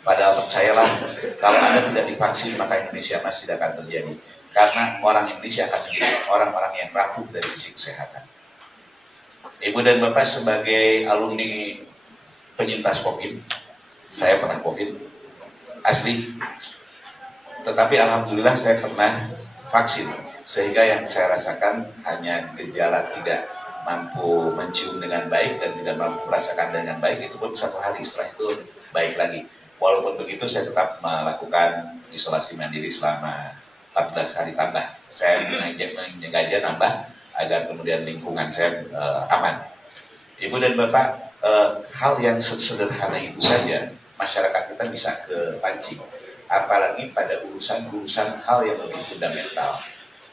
Padahal percayalah, kalau Anda tidak divaksin maka Indonesia masih tidak akan terjadi. Karena orang Indonesia akan menjadi orang-orang yang rapuh dari sisi kesehatan. Ibu dan Bapak sebagai alumni penyintas COVID, saya pernah COVID, asli. Tetapi alhamdulillah saya pernah vaksin. Sehingga yang saya rasakan hanya gejala tidak mampu mencium dengan baik dan tidak mampu merasakan dengan baik, itu pun 1 hari, setelah itu baik lagi. Walaupun begitu saya tetap melakukan isolasi mandiri selama 14 hari tambah. Saya menyengaja nambah agar kemudian lingkungan saya aman. Ibu dan Bapak, hal yang sederhana itu saja masyarakat kita bisa kepancing. Apalagi pada urusan hal yang lebih fundamental,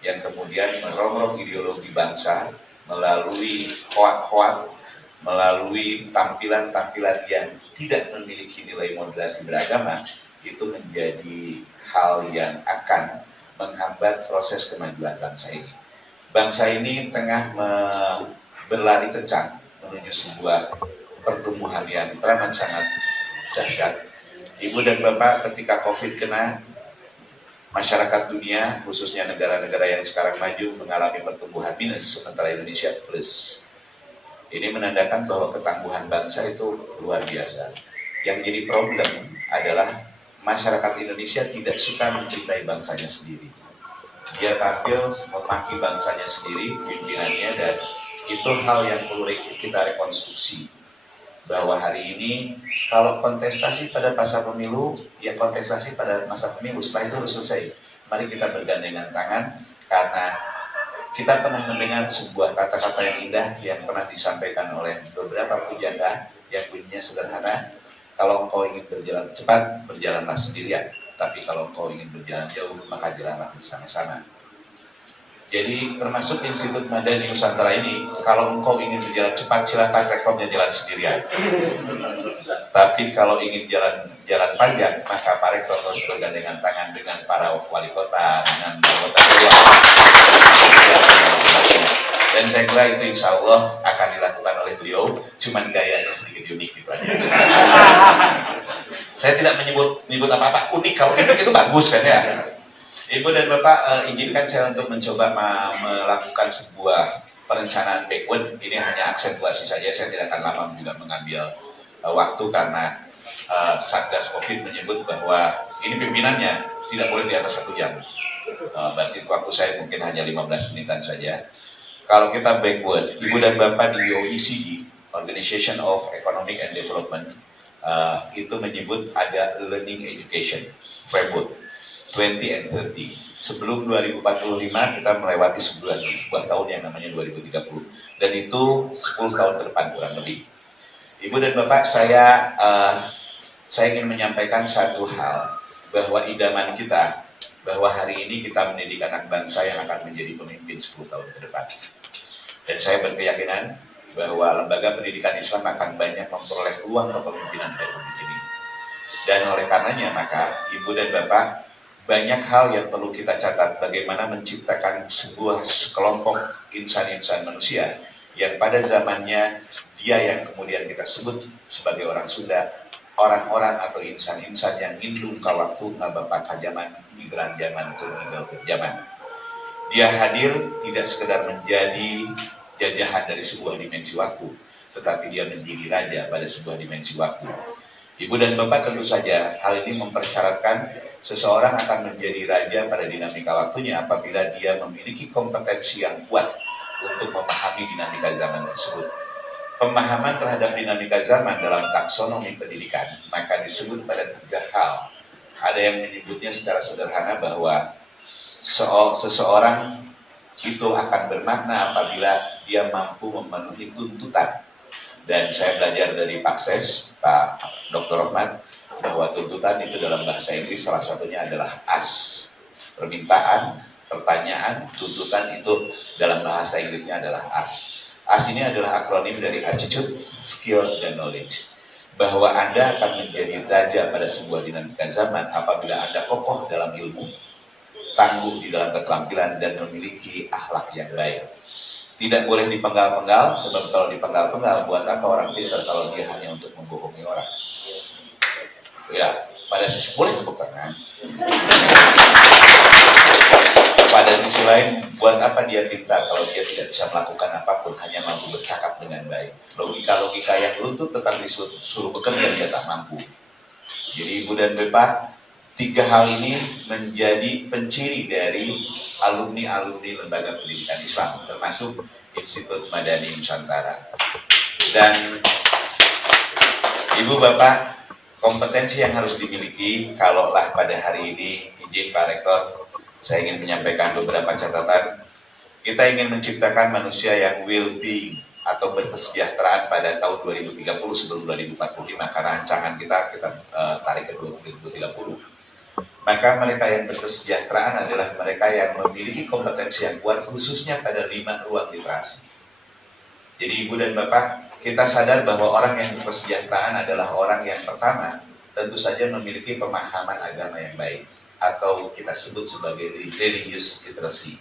yang kemudian merongrong ideologi bangsa melalui hoak-hoak, melalui tampilan-tampilan yang tidak memiliki nilai moderasi beragama, itu menjadi hal yang akan menghambat proses kemajuan bangsa ini. Bangsa ini tengah berlari kencang menuju sebuah pertumbuhan yang teramat sangat dahsyat. Ibu dan Bapak, ketika COVID kena, masyarakat dunia, khususnya negara-negara yang sekarang maju, mengalami pertumbuhan minus, sementara Indonesia plus. Ini menandakan bahwa ketangguhan bangsa itu luar biasa. Yang jadi problem adalah masyarakat Indonesia tidak suka mencintai bangsanya sendiri. Dia tampil memaki bangsanya sendiri, pimpinannya, dan itu hal yang perlu kita rekonstruksi. Bahwa hari ini, kalau kontestasi pada masa pemilu, ya kontestasi pada masa pemilu, setelah itu harus selesai. Mari kita bergandengan tangan, karena kita pernah mendengar sebuah kata-kata yang indah yang pernah disampaikan oleh beberapa pujangga yang bunyinya sederhana. Kalau engkau ingin berjalan cepat, berjalanlah sendirian. Tapi kalau engkau ingin berjalan jauh, maka jalanlah bersama-sama. Jadi termasuk Institut Madani Nusantara ini, kalau engkau ingin berjalan cepat, silakan rektornya jalan sendirian. Tapi kalau ingin jalan panjang, maka Pak Rektor harus bergandengan tangan dengan para wali kota, dengan anggota dewan. Dan saya kira itu insya Allah akan dilakukan oleh beliau, cuman gayanya sedikit unik gitu aja. Saya tidak menyebut apa-apa unik, kalau unik itu bagus kan ya. Ibu dan Bapak, izinkan saya untuk mencoba melakukan sebuah perencanaan backward. Ini hanya aksentuasi saja, saya tidak akan lama juga mengambil waktu karena Satgas COVID menyebut bahwa ini pimpinannya tidak boleh di atas 1 jam. Berarti waktu saya mungkin hanya 15 menitan saja. Kalau kita backward, Ibu dan Bapak di OECD, Organization of Economic and Development, itu menyebut ada learning education framework 20 and 30. Sebelum 2045 kita melewati sebuah tahun yang namanya 2030, dan itu 10 tahun ke depan kurang lebih. Ibu dan Bapak, saya ingin menyampaikan satu hal, bahwa idaman kita, bahwa hari ini kita mendidik anak bangsa yang akan menjadi pemimpin 10 tahun ke depan. Dan saya berkeyakinan bahwa lembaga pendidikan Islam akan banyak memperoleh ruang kepemimpinan di Republik ini. Dan oleh karenanya maka Ibu dan Bapak, banyak hal yang perlu kita catat bagaimana menciptakan sekelompok insan-insan manusia yang pada zamannya dia yang kemudian kita sebut sebagai orang Sunda, orang-orang atau insan-insan yang ngindung ka waktu ngabapak kajaman, migran zaman ke zaman. Dia hadir tidak sekedar menjadi jajahan dari sebuah dimensi waktu, tetapi dia menjadi raja pada sebuah dimensi waktu. Ibu dan Bapak, tentu saja hal ini mempersyaratkan seseorang akan menjadi raja pada dinamika waktunya apabila dia memiliki kompetensi yang kuat untuk memahami dinamika zaman tersebut. Pemahaman terhadap dinamika zaman dalam taksonomi pendidikan maka disebut pada 3 hal. Ada yang menyebutnya secara sederhana bahwa seseorang itu akan bermakna apabila dia mampu memenuhi tuntutan. Dan saya belajar dari Pak Ses, Pak Dr. Rahmat, bahwa tuntutan itu dalam bahasa Inggris salah satunya adalah ask. Permintaan, pertanyaan, tuntutan itu dalam bahasa Inggrisnya adalah ask. Ask ini adalah akronim dari attitude, skill, dan knowledge. Bahwa Anda akan menjadi raja pada sebuah dinamika zaman apabila Anda kokoh dalam ilmu, tangguh di dalam keterampilan, dan memiliki akhlak yang baik. Tidak boleh dipenggal-penggal, sebab kalau dipenggal-penggal, buat apa orang pintar kalau dia hanya untuk membohongi orang? Ya, pada sisi boleh tepuk tangan. Pada sisi lain, buat apa dia pintar kalau dia tidak bisa melakukan apapun, hanya mampu bercakap dengan baik? Logika-logika yang luntur tetap disuruh bekerja, dia tak mampu. Jadi Ibu dan Bapak, 3 hal ini menjadi penciri dari alumni-alumni lembaga pendidikan Islam, termasuk Institut Madani Nusantara. Dan Ibu Bapak, kompetensi yang harus dimiliki, kalaulah pada hari ini, izin Pak Rektor, saya ingin menyampaikan beberapa catatan. Kita ingin menciptakan manusia yang well-being atau berkesejahteraan pada tahun 2030 sebelum 2045, karena ancaman kita tarik ke 2030. Maka mereka yang berkesejahteraan adalah mereka yang memiliki kompetensi yang kuat, khususnya pada 5 ruang literasi. Jadi Ibu dan Bapak, kita sadar bahwa orang yang berkesejahteraan adalah orang yang pertama, tentu saja memiliki pemahaman agama yang baik, atau kita sebut sebagai religious literacy.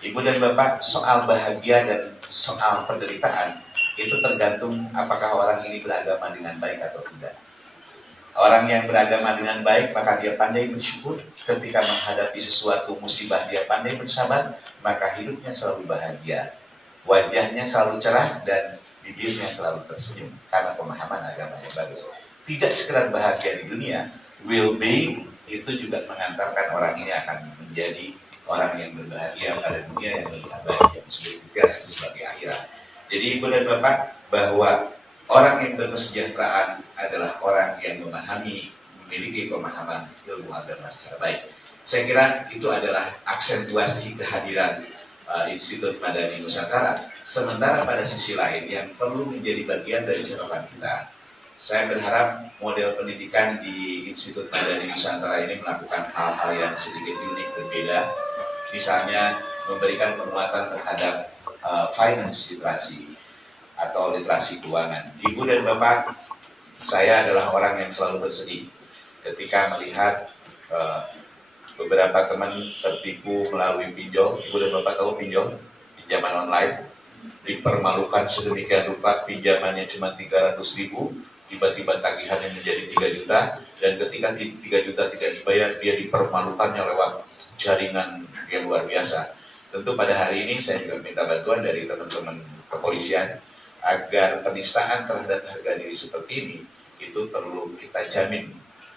Ibu dan Bapak, soal bahagia dan soal penderitaan, itu tergantung apakah orang ini beragama dengan baik atau tidak. Orang yang beragama dengan baik, maka dia pandai bersyukur. Ketika menghadapi sesuatu musibah, dia pandai bersabar, maka hidupnya selalu bahagia. Wajahnya selalu cerah dan bibirnya selalu tersenyum, karena pemahaman agama yang bagus. Tidak sekedar bahagia di dunia, well-being itu juga mengantarkan orang ini akan menjadi orang yang berbahagia pada dunia yang lebih bahagia, sebagai akhirat. Jadi Ibu dan Bapak, bahwa orang yang berkesejahteraan adalah orang yang memiliki pemahaman ilmu agama secara baik. Saya kira itu adalah aksentuasi kehadiran Institut Madani Nusantara. Sementara pada sisi lain yang perlu menjadi bagian dari catatan kita, saya berharap model pendidikan di Institut Madani Nusantara ini melakukan hal-hal yang sedikit unik berbeda. Misalnya memberikan penguatan terhadap finance literasi atau literasi keuangan. Ibu dan Bapak, saya adalah orang yang selalu bersedih ketika melihat beberapa teman tertipu melalui pinjol. Ibu dan Bapak tahu pinjol, pinjaman online, dipermalukan sedemikian rupa, pinjamannya cuma 300.000, tiba-tiba tagihannya menjadi 3 juta, dan ketika 3 juta tidak dibayar, dia dipermalukannya lewat jaringan yang luar biasa. Tentu pada hari ini saya juga minta bantuan dari teman-teman kepolisian, agar penistaan terhadap harga diri seperti ini itu perlu kita jamin.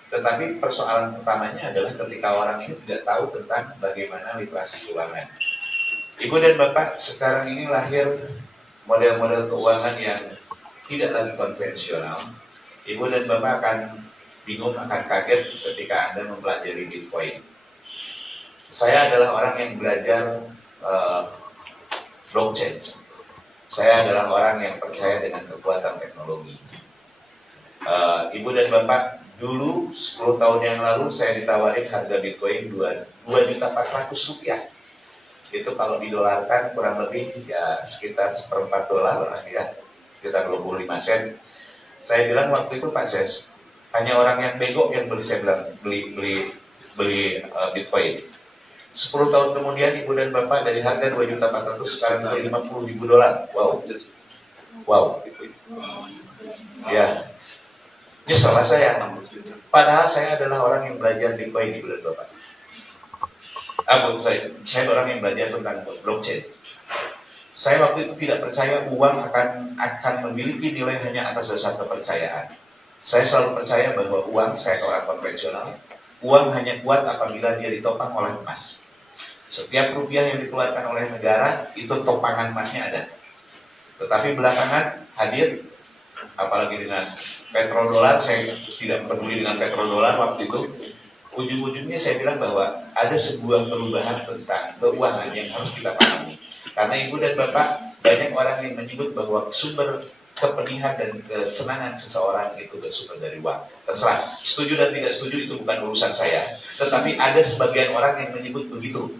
Tetapi persoalan utamanya adalah ketika orang ini tidak tahu tentang bagaimana literasi keuangan. Ibu dan Bapak, sekarang ini lahir model-model keuangan yang tidak lagi konvensional. Ibu dan Bapak akan bingung, akan kaget ketika Anda mempelajari Bitcoin. Saya adalah orang yang belajar blockchain. Saya adalah orang yang percaya dengan kekuatan teknologi. Ibu dan Bapak, dulu 10 tahun yang lalu saya ditawarin harga Bitcoin 2.400.000 rupiah. Itu kalau didolarkan kurang lebih ya sekitar $1/4 lah ya, sekitar 25 sen. Saya bilang waktu itu, Pak Ses, hanya orang yang bego yang beli Bitcoin. 10 tahun kemudian Ibu dan Bapak, dari harga 2.400.000 sekarang ke $50.000. Wow. Ya. Nyesel saya. Padahal saya adalah orang yang belajar Bitcoin, Ibu dan Bapak. Saya orang yang belajar tentang blockchain. Saya waktu itu tidak percaya uang akan memiliki nilai hanya atas dasar kepercayaan. Saya selalu percaya bahwa uang, saya orang konvensional, uang hanya kuat apabila dia ditopang oleh emas. Setiap rupiah yang dikeluarkan oleh negara, itu topangan emasnya ada. Tetapi belakangan hadir, apalagi dengan petrodolar, saya tidak peduli dengan petrodolar waktu itu. Ujung-ujungnya saya bilang bahwa ada sebuah perubahan tentang keuangan yang harus kita pahami. Karena Ibu dan Bapak, banyak orang yang menyebut bahwa sumber kepedihan dan kesenangan seseorang itu bersumber dari uang. Terserah, setuju dan tidak setuju itu bukan urusan saya. Tetapi ada sebagian orang yang menyebut begitu.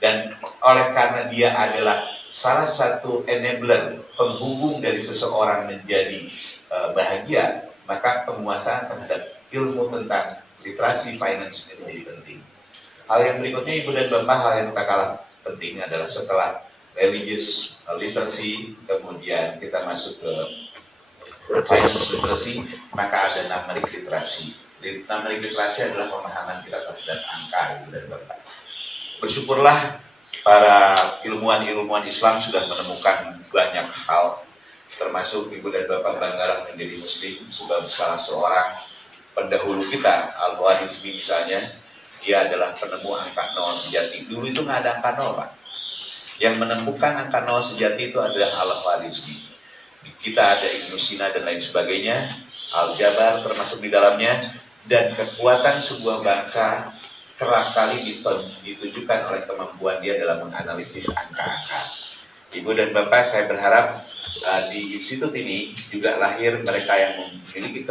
Dan oleh karena dia adalah salah satu enabler, penghubung dari seseorang menjadi bahagia, maka penguasaan terhadap ilmu tentang literasi finance ini menjadi penting. Hal yang berikutnya Ibu dan Bapak, hal yang tak kalah penting adalah setelah religious literacy, kemudian kita masuk ke finance literacy, maka ada numerik literasi. Numerik literasi adalah pemahaman kita terhadap angka, Ibu dan Bapak. Bersyukurlah para ilmuwan-ilmuwan Islam sudah menemukan banyak hal, termasuk Ibu dan Bapak banggalah menjadi Muslim, sebab salah seorang pendahulu kita, Al-Khwarizmi misalnya, dia adalah penemu angka 0 sejati. Dulu itu nggak ada angka 0, Pak. Yang menemukan angka 0 sejati itu adalah Al-Khwarizmi. Kita ada Ibnu Sina dan lain sebagainya, Al-Jabar termasuk di dalamnya, dan kekuatan sebuah bangsa kerap kali ditunjukkan oleh kemampuan dia dalam menganalisis angka-angka. Ibu dan Bapak, saya berharap di institut ini juga lahir mereka yang memiliki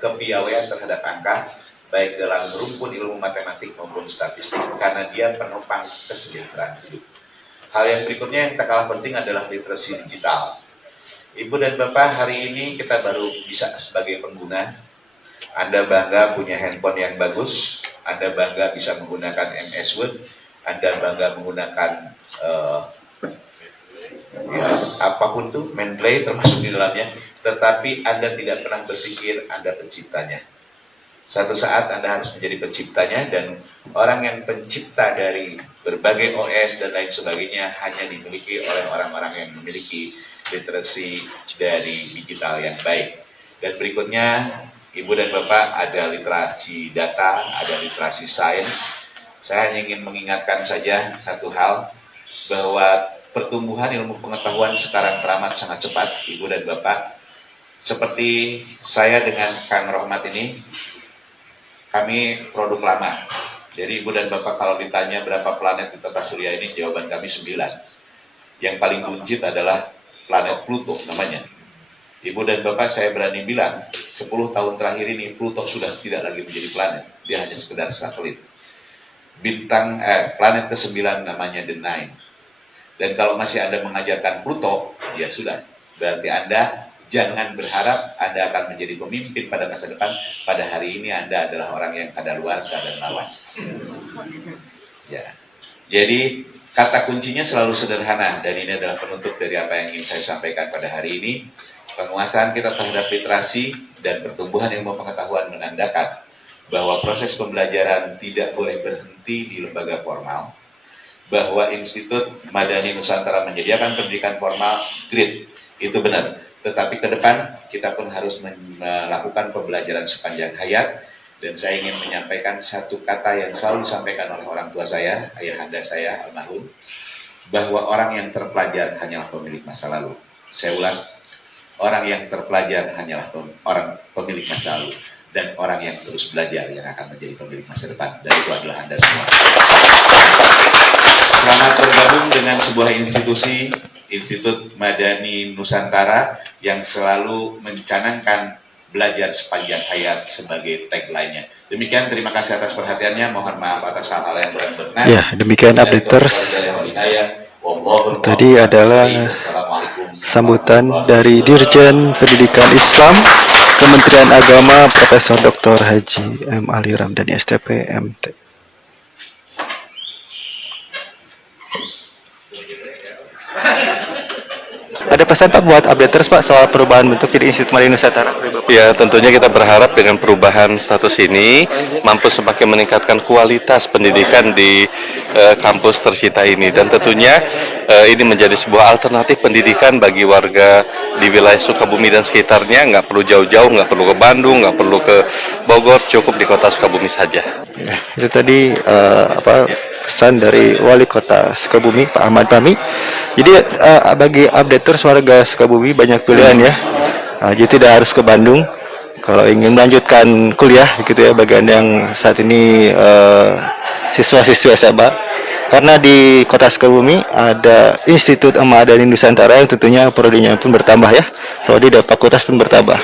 kepiawaian terhadap angka, baik dalam rumpun ilmu matematik maupun statistik, karena dia penopang kesejahteraan hidup. Hal yang berikutnya yang tak kalah penting adalah literasi digital. Ibu dan Bapak, hari ini kita baru bisa sebagai pengguna. Anda bangga punya handphone yang bagus, Anda bangga bisa menggunakan MS Word, Anda bangga menggunakan apapun tuh, Mendeley termasuk di dalamnya, tetapi Anda tidak pernah berpikir Anda penciptanya. Suatu saat Anda harus menjadi penciptanya, dan orang yang pencipta dari berbagai OS dan lain sebagainya hanya dimiliki oleh orang-orang yang memiliki literasi dari digital yang baik. Dan berikutnya, Ibu dan Bapak, ada literasi data, ada literasi sains. Saya hanya ingin mengingatkan saja satu hal, bahwa pertumbuhan ilmu pengetahuan sekarang teramat sangat cepat, Ibu dan Bapak. Seperti saya dengan Kang Rohmat ini, kami produk lama. Jadi Ibu dan Bapak kalau ditanya berapa planet di tata surya ini, jawaban kami 9. Yang paling buncit adalah planet Pluto namanya. Ibu dan Bapak, saya berani bilang 10 tahun terakhir ini Pluto sudah tidak lagi menjadi planet, dia hanya sekedar satelit. Planet ke-9 namanya The Nine. Dan kalau masih Anda mengajarkan Pluto, ya sudah, berarti Anda jangan berharap Anda akan menjadi pemimpin pada masa depan. Pada hari ini Anda adalah orang yang kadaluarsa dan lawas. Ya. Jadi kata kuncinya selalu sederhana, dan ini adalah penutup dari apa yang ingin saya sampaikan pada hari ini. Penguasaan kita terhadap literasi dan pertumbuhan ilmu pengetahuan menandakan bahwa proses pembelajaran tidak boleh berhenti di lembaga formal, bahwa Institut Madani Nusantara menyediakan pendidikan formal, great, itu benar. Tetapi ke depan kita pun harus melakukan pembelajaran sepanjang hayat, dan saya ingin menyampaikan satu kata yang selalu disampaikan oleh orang tua saya, ayahanda saya almarhum, bahwa orang yang terpelajar hanyalah pemilik masa lalu. Saya ulang, orang yang terpelajar hanyalah orang pemilik masa lalu, dan orang yang terus belajar yang akan menjadi pemilik masa depan, dan itu adalah Anda semua. Selamat bergabung dengan sebuah institusi, Institut Madani Nusantara, yang selalu mencanangkan belajar sepanjang hayat sebagai tagline-nya. Demikian, terima kasih atas perhatiannya. Mohon maaf atas hal-hal yang kurang berkenan. Ya, demikian updaters. Tadi adalah sambutan dari Dirjen Pendidikan Islam Kementerian Agama Profesor Dr. Haji M. Ali Ramdhani STP MT. Ada pesan Pak buat updaters Pak soal perubahan bentuk jadi Institut Madani Nusantara? Ya, tentunya kita berharap dengan perubahan status ini mampu semakin meningkatkan kualitas pendidikan di kampus tercinta ini, dan tentunya ini menjadi sebuah alternatif pendidikan bagi warga di wilayah Sukabumi dan sekitarnya. Nggak perlu jauh-jauh, nggak perlu ke Bandung, nggak perlu ke Bogor, cukup di kota Sukabumi saja. Ya, itu tadi pesan dari Wali Kota Sukabumi Pak Ahmad Fahmi. Jadi bagi updaters warga Sukabumi banyak pilihan ya. Jadi tidak harus ke Bandung kalau ingin melanjutkan kuliah gitu ya, bagi Anda yang saat ini siswa-siswi SMA. Karena di Kota Sukabumi ada Institut Madani Nusantara yang tentunya prodinya pun bertambah ya. Prodi dan fakultas pun bertambah.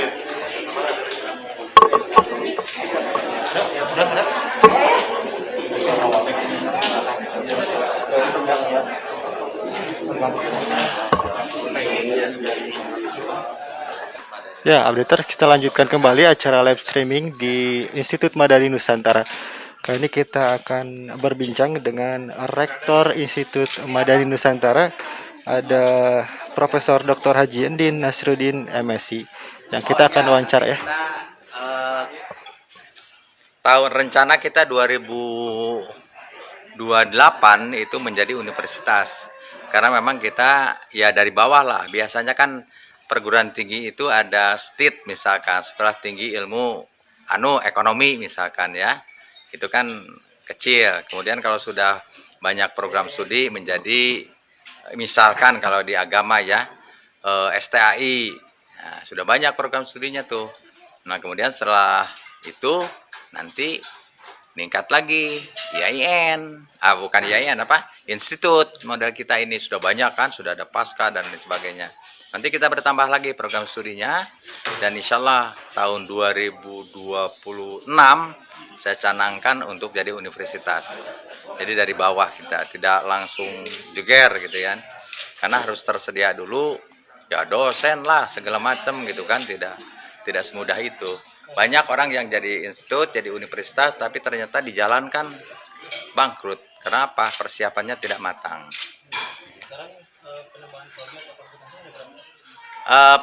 Ya, updater, kita lanjutkan kembali acara live streaming di Institut Madani Nusantara. Kali ini kita akan berbincang dengan Rektor Institut Madani Nusantara, ada Profesor Dr. Haji Endin Nasruddin MSc yang kita akan wawancara ya. Tahun rencana kita 2028 itu menjadi universitas. Karena memang kita ya dari bawah lah. Biasanya kan perguruan tinggi itu ada STIT misalkan, sekolah tinggi ilmu ekonomi misalkan ya. Itu kan kecil. Kemudian kalau sudah banyak program studi menjadi misalkan kalau di agama ya STAI. Nah, sudah banyak program studinya tuh. Nah, kemudian setelah itu nanti meningkat lagi IAIN, bukan IAIN institut model kita ini sudah banyak kan, sudah ada pasca dan lain sebagainya. Nanti kita bertambah lagi program studinya dan insya Allah tahun 2026 saya canangkan untuk jadi universitas. Jadi dari bawah kita tidak langsung jeger gitu kan, karena harus tersedia dulu ya dosen lah segala macam gitu kan, tidak semudah itu. Banyak orang yang jadi institut, jadi universitas, tapi ternyata dijalankan bangkrut. Kenapa? Persiapannya tidak matang. Sekarang penambahan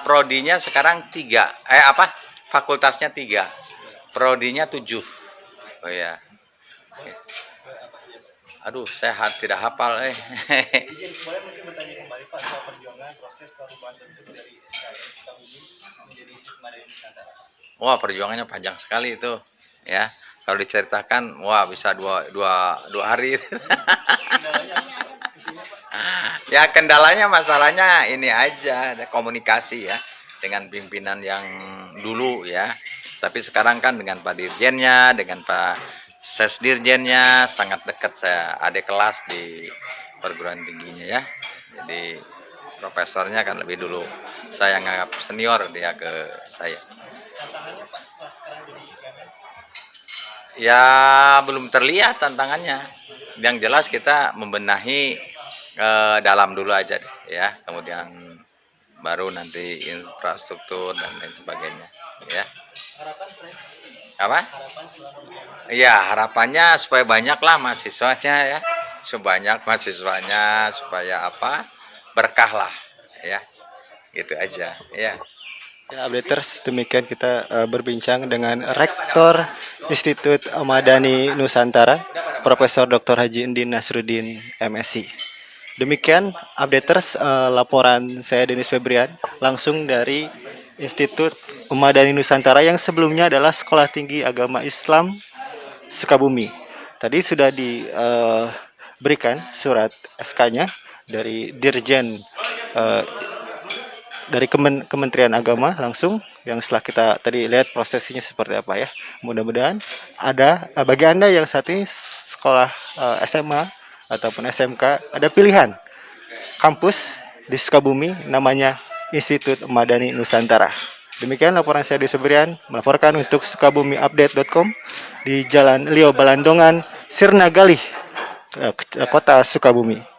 prodinya sekarang 3. Fakultasnya 3. Prodinya 7. Oh ya. Aduh, saya tidak hafal. Izin boleh mungkin bertanya kembali Pak soal perjuangan proses perubahan bentuk dari SKS Sukabumi menjadi Institut Madani Nusantara. Wah, perjuangannya panjang sekali itu, ya. Kalau diceritakan, wah bisa dua hari. Ya kendalanya masalahnya ini aja, ada komunikasi ya dengan pimpinan yang dulu ya. Tapi sekarang kan dengan Pak Dirjennya, dengan Pak Sesdirjennya sangat dekat, saya adik kelas di perguruan tingginya ya. Jadi profesornya kan lebih dulu saya nganggap senior dia ke saya. Tantangannya Pak sekarang jadi Kemen? Ya belum terlihat tantangannya. Yang jelas kita membenahi dalam dulu aja deh, ya. Kemudian baru nanti infrastruktur dan lain sebagainya, ya. Harapan sebenarnya? Apa? Harapan selama ujian? Ya harapannya supaya banyaklah mahasiswanya ya, sebanyak mahasiswanya supaya berkah lah, ya. Gitu aja, ya. Ya, updaters, demikian kita berbincang dengan Rektor Institut Madani Nusantara, Profesor Dr. Haji Endin Nasruddin MSc. Demikian updaters laporan saya Denis Febrian langsung dari Institut Madani Nusantara yang sebelumnya adalah Sekolah Tinggi Agama Islam Sukabumi. Tadi sudah diberikan surat SK-nya dari Dirjen dari Kementerian Agama langsung, yang setelah kita tadi lihat prosesnya seperti apa ya. Mudah-mudahan ada bagi Anda yang saat ini sekolah SMA ataupun SMK ada pilihan kampus di Sukabumi namanya Institut Madani Nusantara. Demikian laporan saya di Febrian melaporkan untuk sukabumiupdate.com di Jalan Lio Balandongan, Sirna Galih, Kota Sukabumi.